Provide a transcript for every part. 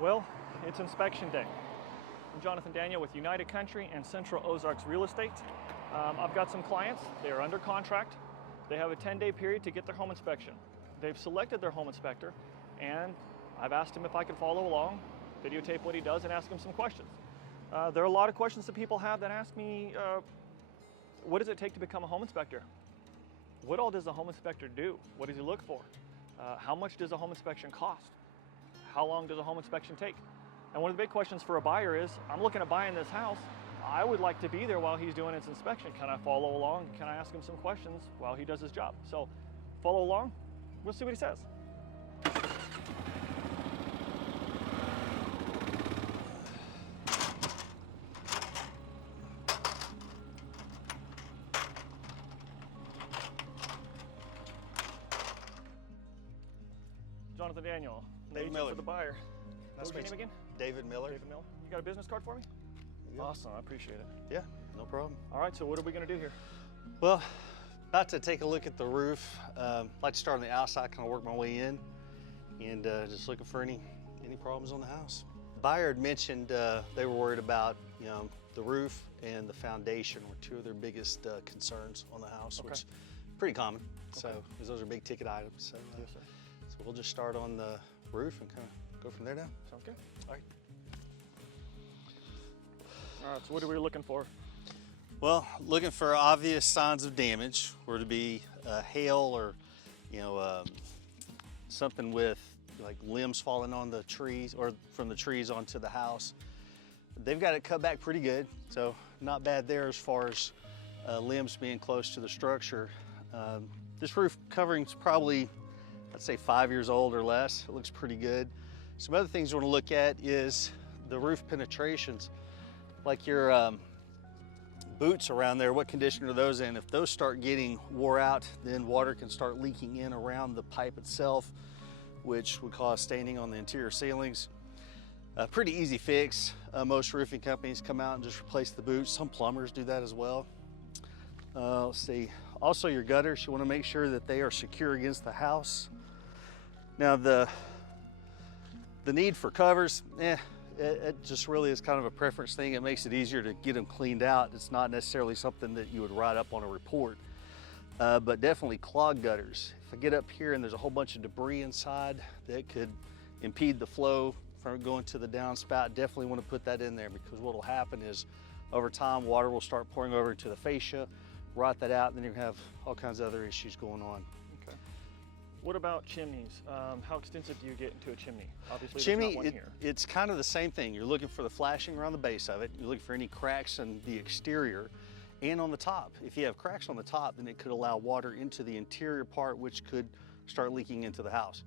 Well, it's inspection day. I'm Jonathan Daniel with United Country and Central Ozarks Real Estate. I've got some clients. They are under contract. They have a 10-day period to get their home inspection. They've selected their home inspector, and I've asked him if I could follow along, videotape what he does, and ask him some questions. There are a lot of questions that people have that ask me, what does it take to become a home inspector? What all does a home inspector do? What does he look for? How much does a home inspection cost? How long does a home inspection take? And one of the big questions for a buyer is, I'm looking at buying this house. I would like to be there while he's doing his inspection. Can I follow along? Can I ask him some questions while he does his job? So follow along. We'll see what he says. Jonathan Daniel, David agent Miller. for the buyer. Nice What was your name again? David Miller. David Miller. You got a business card for me? Yeah. Awesome, I appreciate it. Yeah, no problem. All right, so what are we gonna do here? Well, about to take a look at the roof. Like to start on the outside, kind of work my way in, and just looking for any problems on the house. The buyer had mentioned they were worried about, the roof and the foundation were two of their biggest concerns on the house, which is pretty common. Okay. So, because those are big ticket items. So, Yes, sir. so we'll just start on the roof and kind of go from there now. Sounds good. All right. All right, so what are we looking for? Well, looking for obvious signs of damage, or to be hail or, something with like limbs falling on the trees or from the trees onto the house. They've got it cut back pretty good, so not bad there as far as limbs being close to the structure. This roof covering's probably, I'd say 5 years old or less. It looks pretty good. Some other things you want to look at is the roof penetrations, like your boots around there. What condition are those in? If those start getting wore out, then water can start leaking in around the pipe itself, which would cause staining on the interior ceilings. Pretty easy fix. Most roofing companies come out and just replace the boots. Some plumbers do that as well. Let's see. Also, your gutters, you want to make sure that they are secure against the house. Now, the need for covers, it just really is kind of a preference thing. It makes it easier to get them cleaned out. It's not necessarily something that you would write up on a report, but definitely clogged gutters. If I get up here and there's a whole bunch of debris inside that could impede the flow from going to the downspout, definitely want to put that in there, because what will happen is over time water will start pouring over into the fascia, rot that out, and then you're gonna have all kinds of other issues going on. Okay. What about chimneys? How extensive do you get into a chimney? Obviously, Chimney, there's not one here. it's kind of the same thing. You're looking for the flashing around the base of it. You're looking for any cracks in the exterior and on the top. If you have cracks on the top, then it could allow water into the interior part, which could start leaking into the house.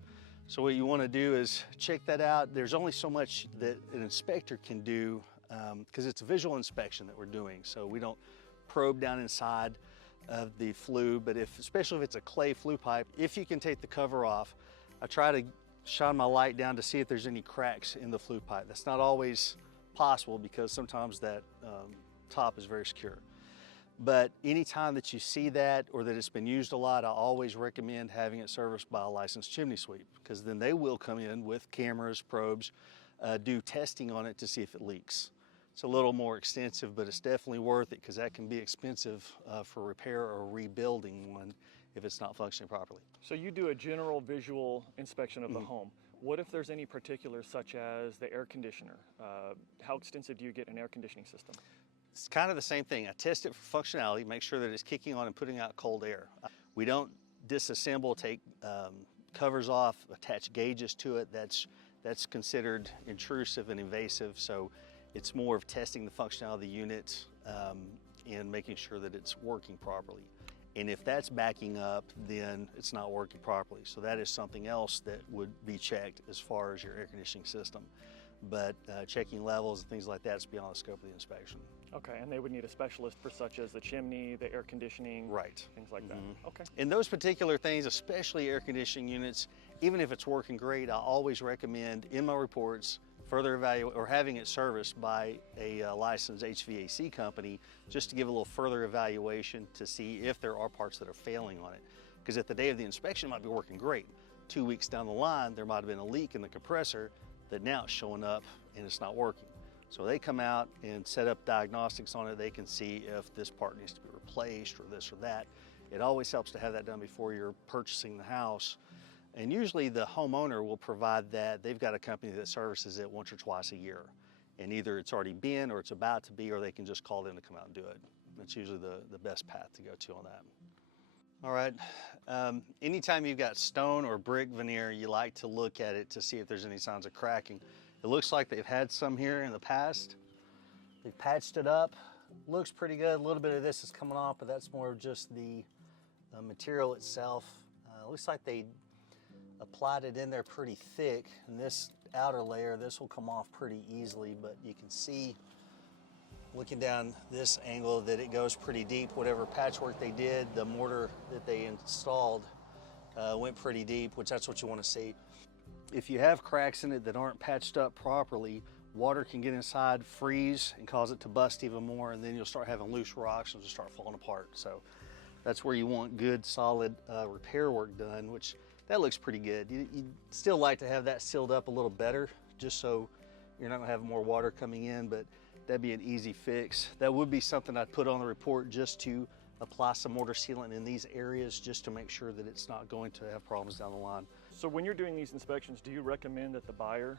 So what you want to do is check that out. There's only so much that an inspector can do, because it's a visual inspection that we're doing. So we don't probe down inside of the flue, but especially if it's a clay flue pipe, if you can take the cover off, I try to shine my light down to see if there's any cracks in the flue pipe. That's not always possible, because sometimes that top is very secure. But anytime that you see that, or that it's been used a lot, I always recommend having it serviced by a licensed chimney sweep, because then they will come in with cameras, probes, do testing on it to see if it leaks. It's a little more extensive, but it's definitely worth it, because that can be expensive for repair or rebuilding one if it's not functioning properly. So you do a general visual inspection of the home. What if there's any particulars, such as the air conditioner? How extensive do you get an air conditioning system? It's kind of the same thing. I test it for functionality, make sure that it's kicking on and putting out cold air. We don't disassemble, take covers off, attach gauges to it. That's considered intrusive and invasive. So it's more of testing the functionality of the unit and making sure that it's working properly. And if that's backing up, then it's not working properly. So that is something else that would be checked as far as your air conditioning system. But checking levels and things like that is beyond the scope of the inspection. Okay, and they would need a specialist for such as the chimney, the air conditioning, right, things like that. Okay. In those particular things, especially air conditioning units, even if it's working great, I always recommend in my reports further evaluate or having it serviced by a licensed HVAC company, just to give a little further evaluation to see if there are parts that are failing on it. Because at the day of the inspection, it might be working great. 2 weeks down the line, there might have been a leak in the compressor that now it's showing up and it's not working. So they come out and set up diagnostics on it. They can see if this part needs to be replaced or this or that. It always helps to have that done before you're purchasing the house. And usually the homeowner will provide that. They've got a company that services it once or twice a year. And either it's already been or it's about to be, or they can just call them to come out and do it. That's usually the best path to go to on that. All right, anytime you've got stone or brick veneer, you like to look at it to see if there's any signs of cracking. It looks like they've had some here in the past. They've patched it up. Looks pretty good. A little bit of this is coming off, but that's more just the material itself. Looks like they applied it in there pretty thick, and this outer layer, this will come off pretty easily, but you can see looking down this angle that it goes pretty deep. Whatever patchwork they did, the mortar that they installed went pretty deep, which that's what you want to see. If you have cracks in it that aren't patched up properly, water can get inside, freeze, and cause it to bust even more, and then you'll start having loose rocks and just start falling apart. So that's where you want good, solid repair work done, which that looks pretty good. You'd still like to have that sealed up a little better, just so you're not gonna have more water coming in, but that'd be an easy fix. That would be something I'd put on the report, just to apply some mortar sealant in these areas, just to make sure that it's not going to have problems down the line. So when you're doing these inspections, do you recommend that the buyer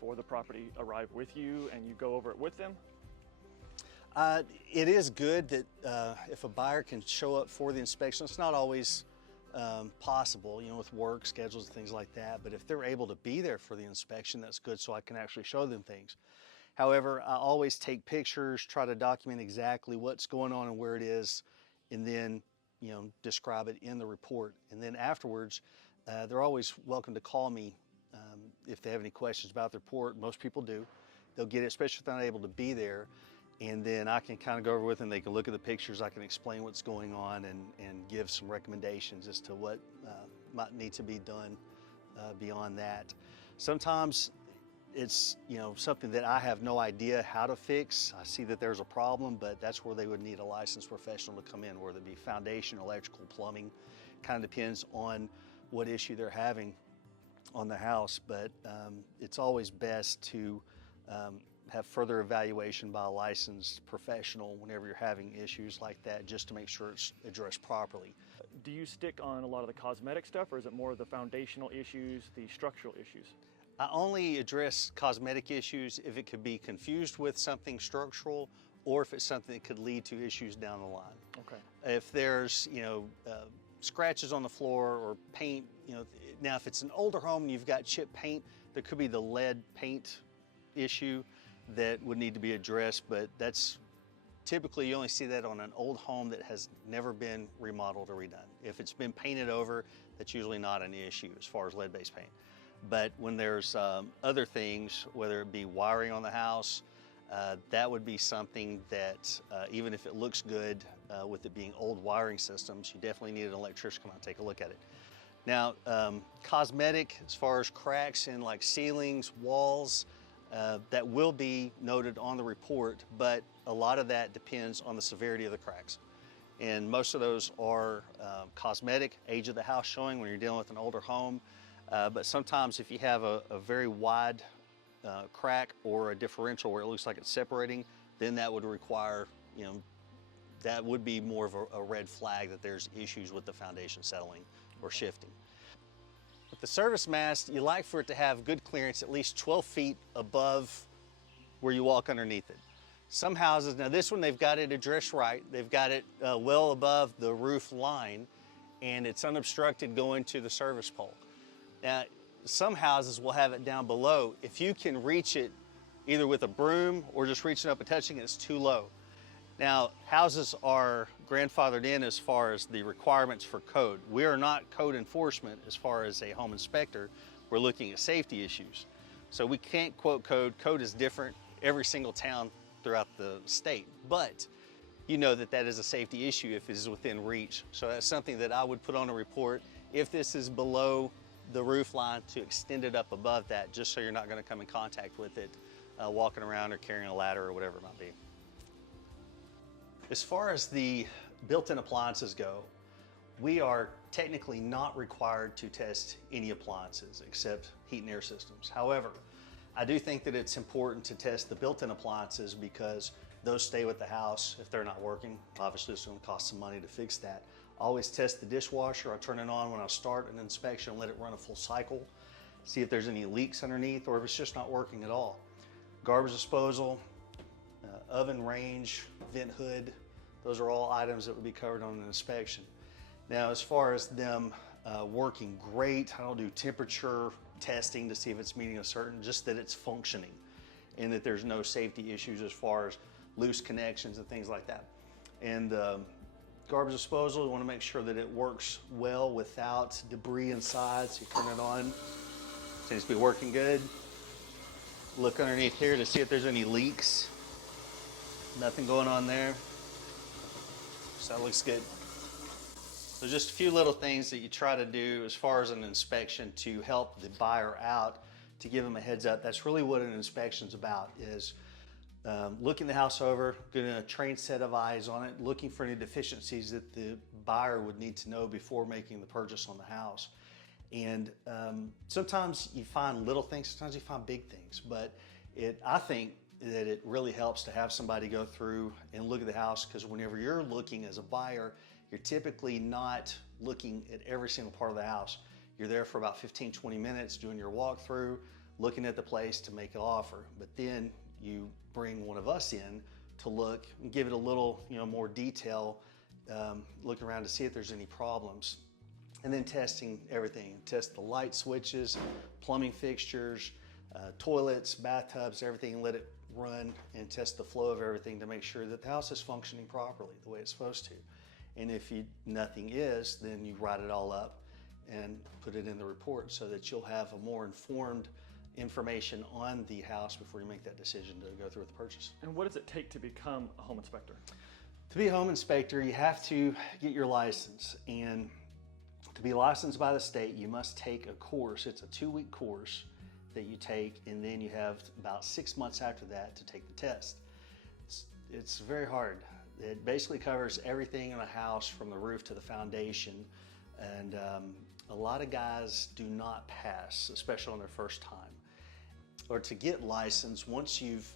for the property arrive with you and you go over it with them? It is good that if a buyer can show up for the inspection. It's not always possible, you know, with work schedules and things like that, but if they're able to be there for the inspection, that's good, so I can actually show them things. However, I always take pictures, try to document exactly what's going on and where it is, and then, you know, describe it in the report. And then afterwards, they're always welcome to call me if they have any questions about the report. Most people do. They'll get it, especially if they're not able to be there. And then I can kind of go over with them. They can look at the pictures. I can explain what's going on and give some recommendations as to what might need to be done beyond that. Sometimes it's, you know, something that I have no idea how to fix. I see that there's a problem, but that's where they would need a licensed professional to come in, whether it be foundation, electrical, plumbing. Kind of depends on what issue they're having on the house, but it's always best to have further evaluation by a licensed professional whenever you're having issues like that, just to make sure it's addressed properly. Do you stick on a lot of the cosmetic stuff, or is it more of the foundational issues, the structural issues? I only address cosmetic issues if it could be confused with something structural, or if it's something that could lead to issues down the line. Okay. If there's, you know, scratches on the floor or paint, you know, now if it's an older home and you've got chip paint, there could be the lead paint issue that would need to be addressed, but that's typically, you only see that on an old home that has never been remodeled or redone. If it's been painted over, that's usually not an issue as far as lead-based paint. But when there's other things, whether it be wiring on the house, that would be something that even if it looks good with it being old wiring systems, you definitely need an electrician to come out and take a look at it. Now, cosmetic, as far as cracks in like ceilings, walls, that will be noted on the report, but a lot of that depends on the severity of the cracks. And most of those are cosmetic, age of the house showing when you're dealing with an older home. But sometimes if you have a very wide crack or a differential where it looks like it's separating, then that would require, you know, that would be more of a red flag that there's issues with the foundation settling or shifting. With the service mast, you like for it to have good clearance, at least 12 feet above where you walk underneath it. Some houses, now this one, they've got it addressed right. They've got it well above the roof line, and it's unobstructed going to the service pole. Now, some houses will have it down below. If you can reach it either with a broom or just reaching up and touching it, it's too low. Now, houses are grandfathered in as far as the requirements for code. We are not code enforcement as far as a home inspector. We're looking at safety issues. So we can't quote code. Code is different every single town throughout the state. But you know that that is a safety issue if it is within reach. So that's something that I would put on a report. If this is below the roof line, to extend it up above that, just so you're not going to come in contact with it walking around or carrying a ladder or whatever it might be. As far as the built-in appliances go, we are technically not required to test any appliances except heat and air systems. However, I do think that it's important to test the built-in appliances because those stay with the house if they're not working. Obviously, it's going to cost some money to fix that. I always test the dishwasher. I turn it on when I start an inspection and let it run a full cycle, see if there's any leaks underneath or if it's just not working at all. Garbage disposal, oven range, vent hood, those are all items that would be covered on an inspection. Now, as far as them working great, I don't do temperature testing to see if it's meeting a certain, just that it's functioning and that there's no safety issues as far as loose connections and things like that. And garbage disposal, you want to make sure that it works well without debris inside. So you turn it on, seems to be working good. Look underneath here to see if there's any leaks. Nothing going on there. So that looks good. So just a few little things that you try to do as far as an inspection to help the buyer out, to give them a heads up. That's really what an inspection's about, is looking the house over, getting a trained set of eyes on it, looking for any deficiencies that the buyer would need to know before making the purchase on the house. And sometimes you find little things, sometimes you find big things, but I think that it really helps to have somebody go through and look at the house, because whenever you're looking as a buyer, you're typically not looking at every single part of the house. You're there for about 15-20 minutes doing your walkthrough, looking at the place to make an offer. But then you bring one of us in to look and give it a little more detail, look around to see if there's any problems. And then testing everything. Test the light switches, plumbing fixtures, toilets, bathtubs, everything, let it run and test the flow of everything to make sure that the house is functioning properly the way it's supposed to. And if nothing is, then you write it all up and put it in the report so that you'll have a more informed information on the house before you make that decision to go through with the purchase. And what does it take to become a home inspector? To be a home inspector, you have to get your license. And to be licensed by the state, you must take a course. It's a 2-week course that you take, and then you have about 6 months after that to take the test. It's very hard. It basically covers everything in a house from the roof to the foundation, and a lot of guys do not pass, especially on their first time. Or to get licensed, once you've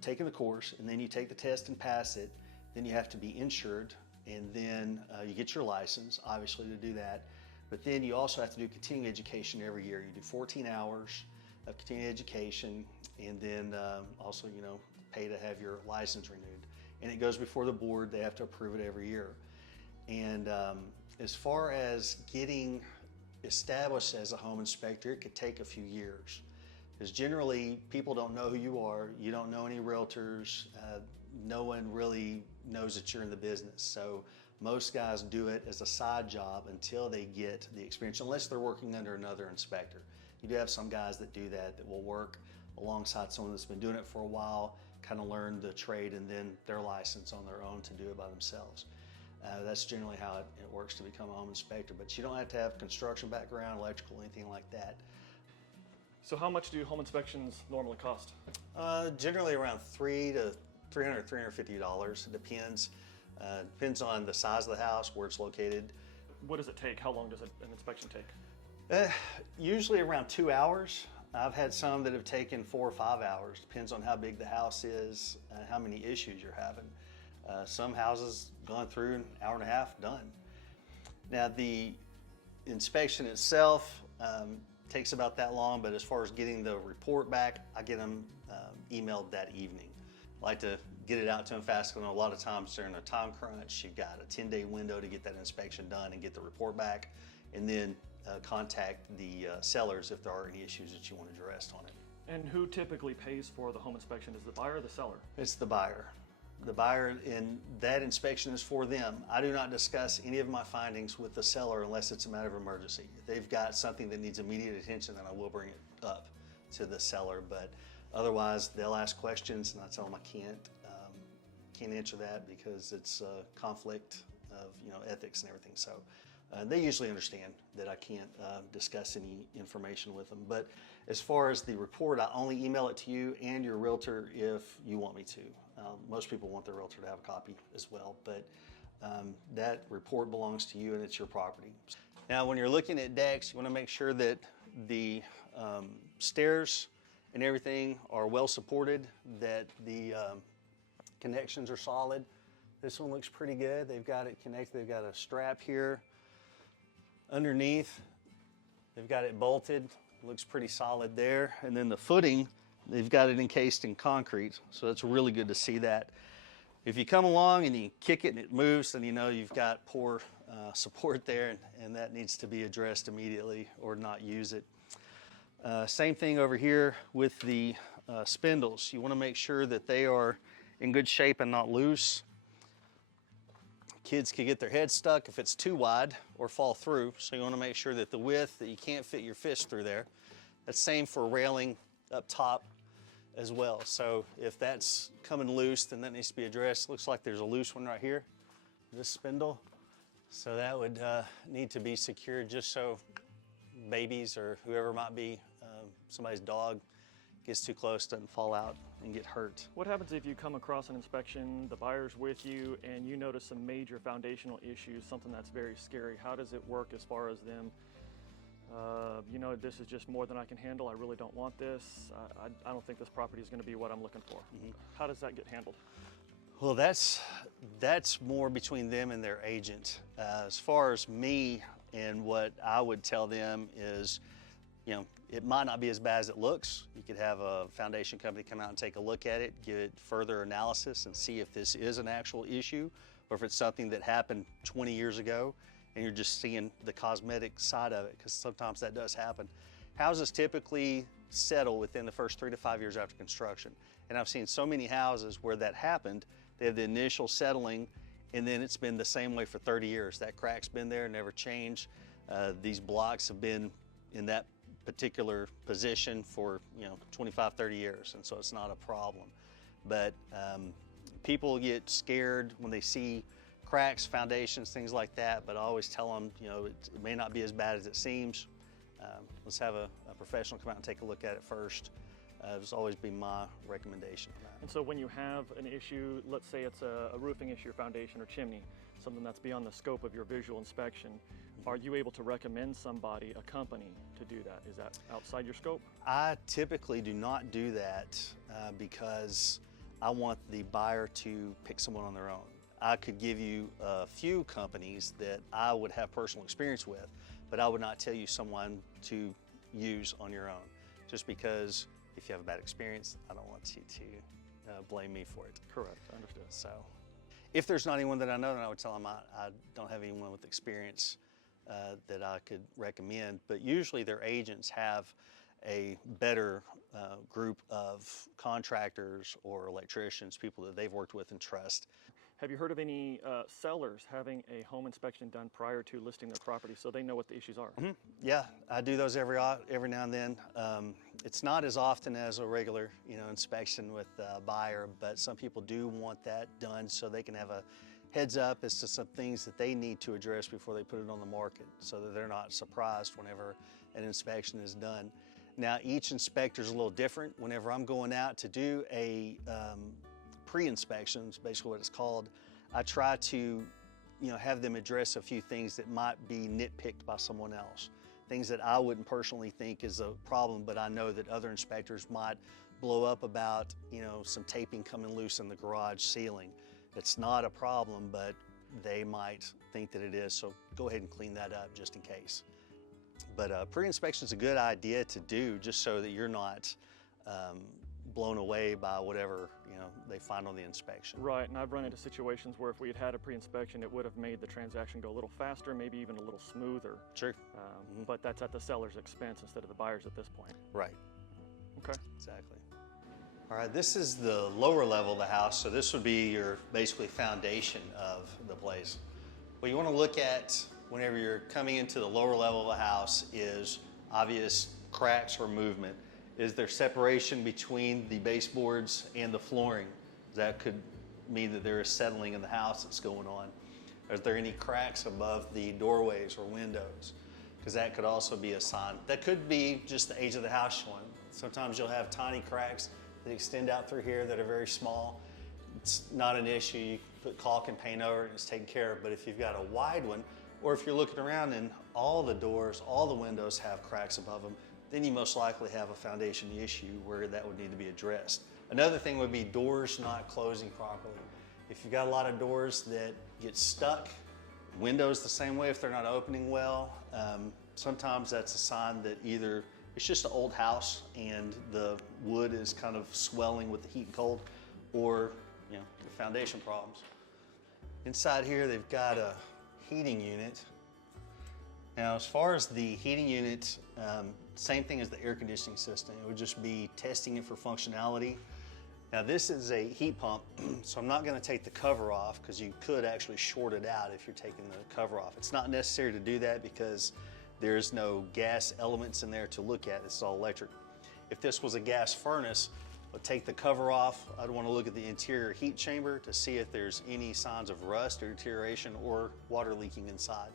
taken the course and then you take the test and pass it, then you have to be insured, and then you get your license, obviously, to do that. But then you also have to do continuing education every year. You do 14 hours of continuing education, and then also, pay to have your license renewed. And it goes before the board. They have to approve it every year. And as far as getting established as a home inspector, it could take a few years. Because generally, people don't know who you are. You don't know any realtors. No one really knows that you're in the business. So most guys do it as a side job until they get the experience, unless they're working under another inspector. You do have some guys that do that will work alongside someone that's been doing it for a while, kind of learn the trade, and then their license on their own to do it by themselves. That's generally how it works to become a home inspector, but you don't have to have construction background, electrical, anything like that. So how much do home inspections normally cost? Generally around $300 to $350. It depends. Depends on the size of the house, where it's located. What does it take? How long does an inspection take? Usually around 2 hours. I've had some that have taken 4 or 5 hours. Depends on how big the house is, how many issues you're having. Some houses gone through an hour and a half, done. Now the inspection itself takes about that long, but as far as getting the report back, I get them emailed that evening. I like to get it out to them fast, because a lot of times during a time crunch, you've got a 10-day window to get that inspection done and get the report back, and then contact the sellers if there are any issues that you want addressed on it. And who typically pays for the home inspection? Is the buyer or the seller? It's the buyer. The buyer, and that inspection is for them. I do not discuss any of my findings with the seller unless it's a matter of emergency. If they've got something that needs immediate attention, then I will bring it up to the seller. But otherwise, they'll ask questions, and I tell them I can't answer that because it's a conflict of ethics and everything. So they usually understand that I can't discuss any information with them. But as far as the report, I only email it to you and your realtor if you want me to. Most people want their realtor to have a copy as well, but that report belongs to you and it's your property. Now, when you're looking at decks, you want to make sure that the stairs and everything are well supported, that the connections are solid. This one looks pretty good. They've got it connected. They've got a strap here underneath. They've got it bolted. Looks pretty solid there. And then the footing, they've got it encased in concrete, so that's really good to see that. If you come along and you kick it and it moves, then you know you've got poor support there, and that needs to be addressed immediately or not use it. Same thing over here with the spindles. You want to make sure that they are in good shape and not loose. Kids could get their head stuck if it's too wide or fall through, so you want to make sure that the width, that you can't fit your fist through there. That's same for railing up top as well. So if that's coming loose, then that needs to be addressed. Looks like there's a loose one right here, this spindle. So that would need to be secured, just so babies or whoever might be, somebody's dog gets too close, doesn't fall out and get hurt. What happens if you come across an inspection, the buyer's with you, and you notice some major foundational issues, something that's very scary? How does it work as far as them, you know, this is just more than I can handle, I really don't want this, I don't think this property is going to be what I'm looking for. Mm-hmm. How does that get handled? Well, that's more between them and their agent. As far as me, and what I would tell them is, you know, it might not be as bad as it looks. You could have a foundation company come out and take a look at it, give it further analysis and see if this is an actual issue or if it's something that happened 20 years ago and you're just seeing the cosmetic side of it, because sometimes that does happen. Houses typically settle within the first 3 to 5 years after construction. And I've seen so many houses where that happened. They have the initial settling, and then it's been the same way for 30 years. That crack's been there, never changed. These blocks have been in that particular position for 25, 30 years, and so it's not a problem. But people get scared when they see cracks, foundations, things like that, but I always tell them, it may not be as bad as it seems. Let's have a professional come out and take a look at it first. It's always been my recommendation. And so when you have an issue, let's say it's a roofing issue, or foundation or chimney, something that's beyond the scope of your visual inspection, are you able to recommend somebody, a company, to do that? Is that outside your scope? I typically do not do that because I want the buyer to pick someone on their own. I could give you a few companies that I would have personal experience with, but I would not tell you someone to use on your own, just because if you have a bad experience, I don't want you to blame me for it. Correct, understood. So if there's not anyone that I know, then I would tell them I don't have anyone with experience that I could recommend, but usually their agents have a better group of contractors or electricians, people that they've worked with and trust. Have you heard of any sellers having a home inspection done prior to listing their property so they know what the issues are? Mm-hmm. Yeah, I do those every now and then. It's not as often as a regular inspection with a buyer, but some people do want that done so they can have a heads up as to some things that they need to address before they put it on the market, so that they're not surprised whenever an inspection is done. Now, each inspector is a little different. Whenever I'm going out to do a pre-inspection, is basically what it's called, I try to have them address a few things that might be nitpicked by someone else. Things that I wouldn't personally think is a problem, but I know that other inspectors might blow up about, some taping coming loose in the garage ceiling. It's not a problem, but they might think that it is, so go ahead and clean that up just in case. But pre-inspection is a good idea to do, just so that you're not blown away by whatever they find on the inspection. Right, and I've run into situations where if we had had a pre-inspection, it would have made the transaction go a little faster, maybe even a little smoother. Sure. But that's at the seller's expense instead of the buyer's at this point. Right. Okay. Exactly. All right, this is the lower level of the house, so this would be your basically foundation of the place. What you want to look at whenever you're coming into the lower level of the house is obvious cracks or movement. Is there separation between the baseboards and the flooring? That could mean that there is settling in the house that's going on. Is there any cracks above the doorways or windows? Because that could also be a sign. That could be just the age of the house showing. Sometimes you'll have tiny cracks that extend out through here that are very small. It's not an issue. You put caulk and paint over it and it's taken care of. But if you've got a wide one, or if you're looking around and all the doors, all the windows have cracks above them, then you most likely have a foundation issue where that would need to be addressed. Another thing would be doors not closing properly. If you've got a lot of doors that get stuck, windows the same way if they're not opening well, sometimes that's a sign that either it's just an old house and the wood is kind of swelling with the heat and cold, or the foundation problems. Inside here they've got a heating unit. Now as far as the heating unit, same thing as the air conditioning system. It would just be testing it for functionality. Now this is a heat pump, so I'm not going to take the cover off because you could actually short it out if you're taking the cover off. It's not necessary to do that because there's no gas elements in there to look at. This is all electric. If this was a gas furnace, I'd take the cover off. I'd want to look at the interior heat chamber to see if there's any signs of rust or deterioration or water leaking inside.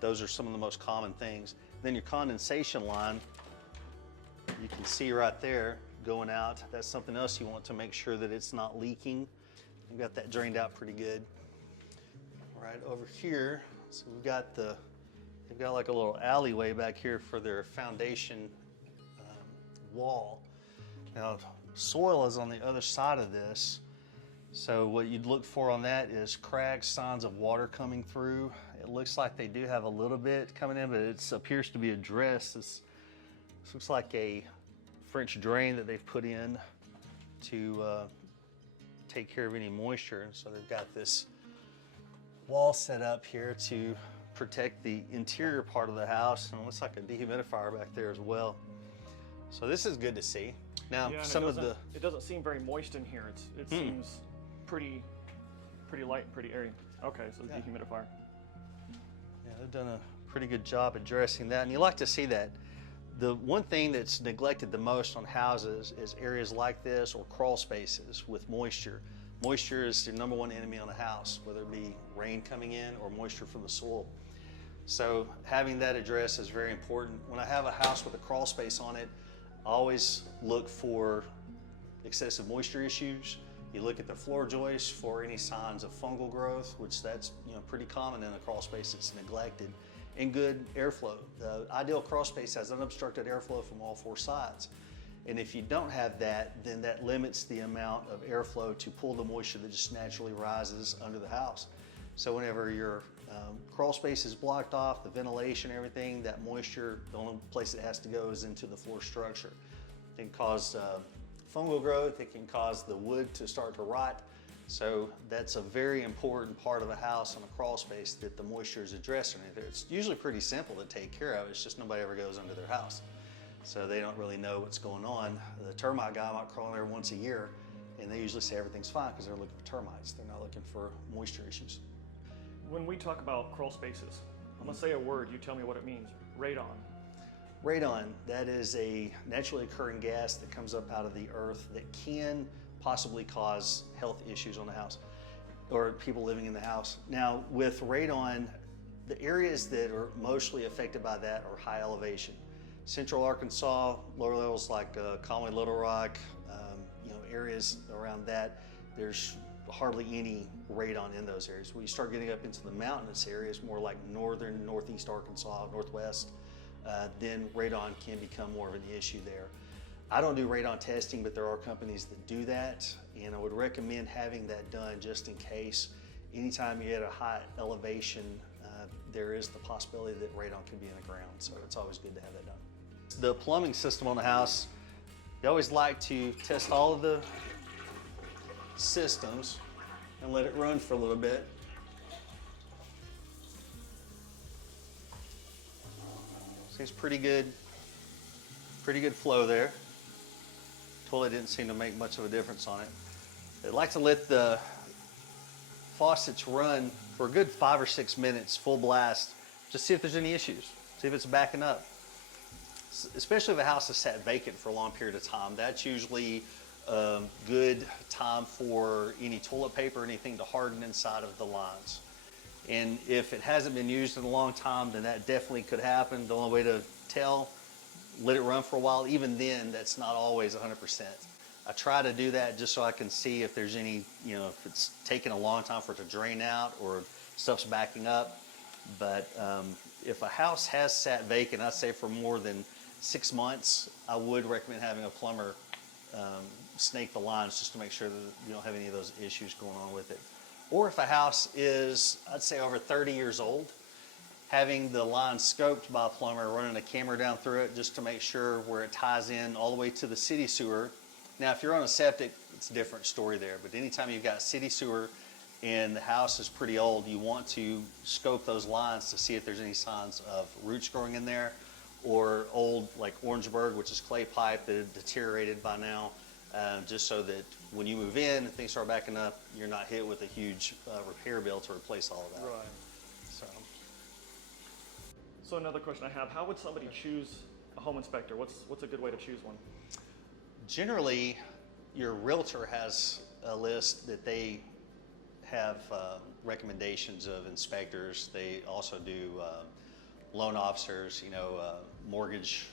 Those are some of the most common things. Then your condensation line, you can see right there going out. That's something else you want to make sure that it's not leaking. You've got that drained out pretty good. Right over here, so we've got they've got like a little alleyway back here for their foundation wall. Now, soil is on the other side of this. So what you'd look for on that is cracks, signs of water coming through. It looks like they do have a little bit coming in, but it appears to be addressed. This looks like a French drain that they've put in to take care of any moisture. And so they've got this wall set up here to protect the interior part of the house, and it looks like a dehumidifier back there as well. So this is good to see. Now, yeah, it doesn't seem very moist in here. It seems pretty light and pretty airy. Okay, so the dehumidifier. Yeah, they've done a pretty good job addressing that, and you like to see that. The one thing that's neglected the most on houses is areas like this or crawl spaces with moisture. Moisture is your number one enemy on a house, whether it be rain coming in or moisture from the soil. So having that addressed is very important. When I have a house with a crawl space on it, I always look for excessive moisture issues. You look at the floor joists for any signs of fungal growth, which that's pretty common in a crawl space that's neglected, and good airflow. The ideal crawl space has unobstructed airflow from all four sides. And if you don't have that, then that limits the amount of airflow to pull the moisture that just naturally rises under the house. So whenever your crawl space is blocked off, the ventilation, everything, that moisture, the only place it has to go is into the floor structure. It can cause fungal growth, it can cause the wood to start to rot. So that's a very important part of a house on a crawl space, that the moisture is addressed. It's usually pretty simple to take care of, it's just nobody ever goes under their house. So they don't really know what's going on. The termite guy might crawl in there once a year, and they usually say everything's fine because they're looking for termites. They're not looking for moisture issues. When we talk about crawl spaces, I'm gonna say a word, you tell me what it means. Radon. Radon, that is a naturally occurring gas that comes up out of the earth that can possibly cause health issues on the house or people living in the house. Now with radon, the areas that are mostly affected by that are high elevation. Central Arkansas, lower levels like Conway, Little Rock, areas around that, there's hardly any radon in those areas. When you start getting up into the mountainous areas, more like northern, northeast Arkansas, northwest, then radon can become more of an issue there. I don't do radon testing, but there are companies that do that, and I would recommend having that done just in case. Anytime you get a high elevation, there is the possibility that radon can be in the ground, so it's always good to have that done. The plumbing system on the house, you always like to test all of the systems and let it run for a little bit. Seems pretty good flow there. Toilet didn't seem to make much of a difference on it. I'd like to let the faucets run for a good 5 or 6 minutes, full blast, just see if there's any issues, see if it's backing up. Especially if a house is sat vacant for a long period of time, that's usually a good time for any toilet paper or anything to harden inside of the lines. And if it hasn't been used in a long time, then that definitely could happen. The only way to tell, let it run for a while. Even then, that's not always 100%. I try to do that just so I can see if there's any, if it's taking a long time for it to drain out or stuff's backing up. But if a house has sat vacant, I'd say for more than 6 months, I would recommend having a plumber snake the lines just to make sure that you don't have any of those issues going on with it. Or if a house is, I'd say, over 30 years old, having the line scoped by a plumber, running a camera down through it just to make sure where it ties in all the way to the city sewer. Now, if you're on a septic, it's a different story there, but anytime you've got city sewer and the house is pretty old, you want to scope those lines to see if there's any signs of roots growing in there, or old, like Orangeburg, which is clay pipe that had deteriorated by now, just so that when you move in and things start backing up, you're not hit with a huge repair bill to replace all of that. Right. So. So another question I have, how would somebody choose a home inspector? What's a good way to choose one? Generally, your realtor has a list that they have recommendations of inspectors. They also do loan officers, mortgage,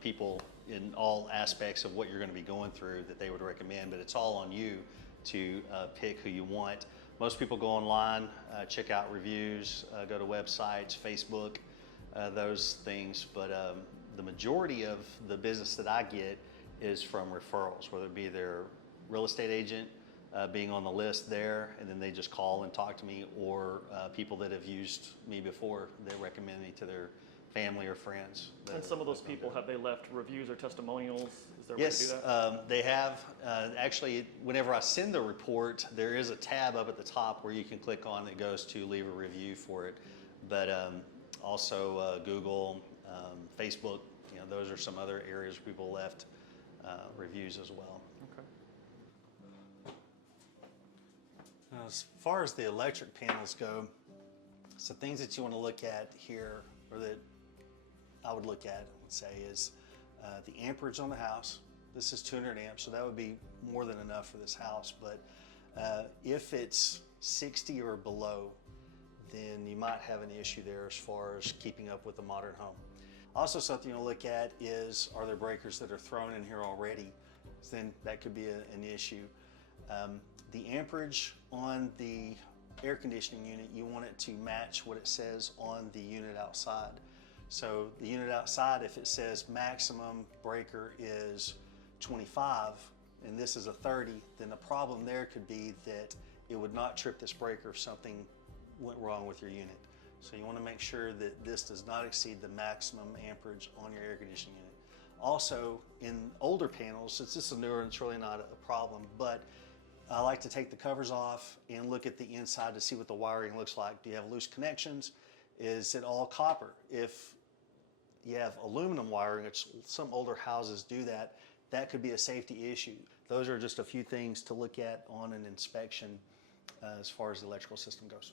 people in all aspects of what you're going to be going through that they would recommend, but it's all on you to pick who you want. Most people go online, check out reviews, go to websites, Facebook, those things, but the majority of the business that I get is from referrals, whether it be their real estate agent being on the list there, and then they just call and talk to me, or people that have used me before that recommend me to their family or friends. And some of those people, have they left reviews or testimonials? Is there a way Yes, to do that? they have. Actually, whenever I send the report, there is a tab up at the top where you can click on that goes to leave a review for it. But also Google, Facebook, those are some other areas where people left reviews as well. Okay. Now, as far as the electric panels go, some things that you want to look at here, or that I would look at, I would say, is the amperage on the house. This is 200 amps, so that would be more than enough for this house. But if it's 60 or below, then you might have an issue there as far as keeping up with a modern home. Also, something you'll look at is, are there breakers that are thrown in here already? Then that could be an issue. The amperage on the air conditioning unit, you want it to match what it says on the unit outside. So the unit outside, if it says maximum breaker is 25 and this is a 30, then the problem there could be that it would not trip this breaker if something went wrong with your unit. So you want to make sure that this does not exceed the maximum amperage on your air conditioning unit. Also, in older panels, since this is newer and it's really not a problem, but I like to take the covers off and look at the inside to see what the wiring looks like. Do you have loose connections? Is it all copper? If you have aluminum wiring, which some older houses do that, that could be a safety issue. Those are just a few things to look at on an inspection as far as the electrical system goes.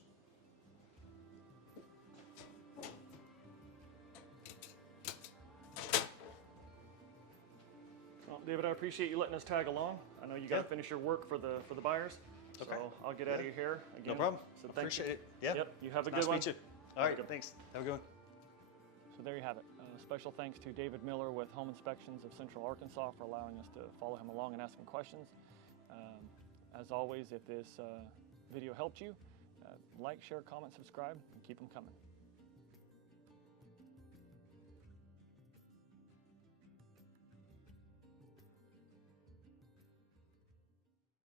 Well, David, I appreciate you letting us tag along. I know you got to finish your work for the buyers. Okay. So I'll get out of your hair again. No problem. So Appreciate it. Yeah. Yep. You have a Nice good one. to meet you. All right. Thanks. Have a good one. So there you have it. Special thanks to David Miller with Home Inspections of Central Arkansas for allowing us to follow him along and ask him questions. As always, if this video helped you, like, share, comment, subscribe, and keep them coming.